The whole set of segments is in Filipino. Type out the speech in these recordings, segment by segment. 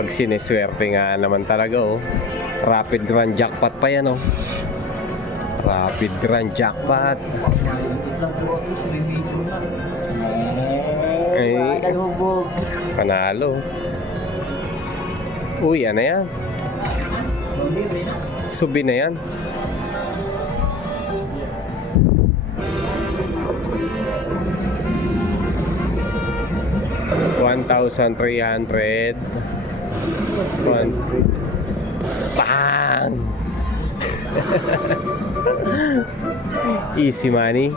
Pag sineswerte nga naman talaga, oh. Rapid Grand Jackpot pa yan, oh. Rapid Grand Jackpot. Ay, panalo. Uy, ano yan? Subi na yan. $1,300. Bang! Easy money.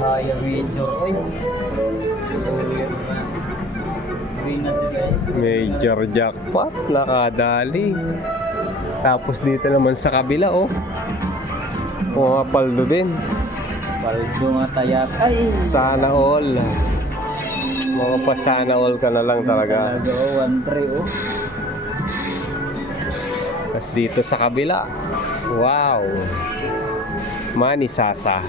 Haya medyo. Oy. Major jackpot. Nakadali. Tapos dito naman sa kabila, oh. Pumapaldo din. Paldo nga tayak. Ay! Sana all. Mga pa sana all ka na lang talaga. Talaga, 1-3, oh. Tapos dito sa kabila. Wow. Money Sasa.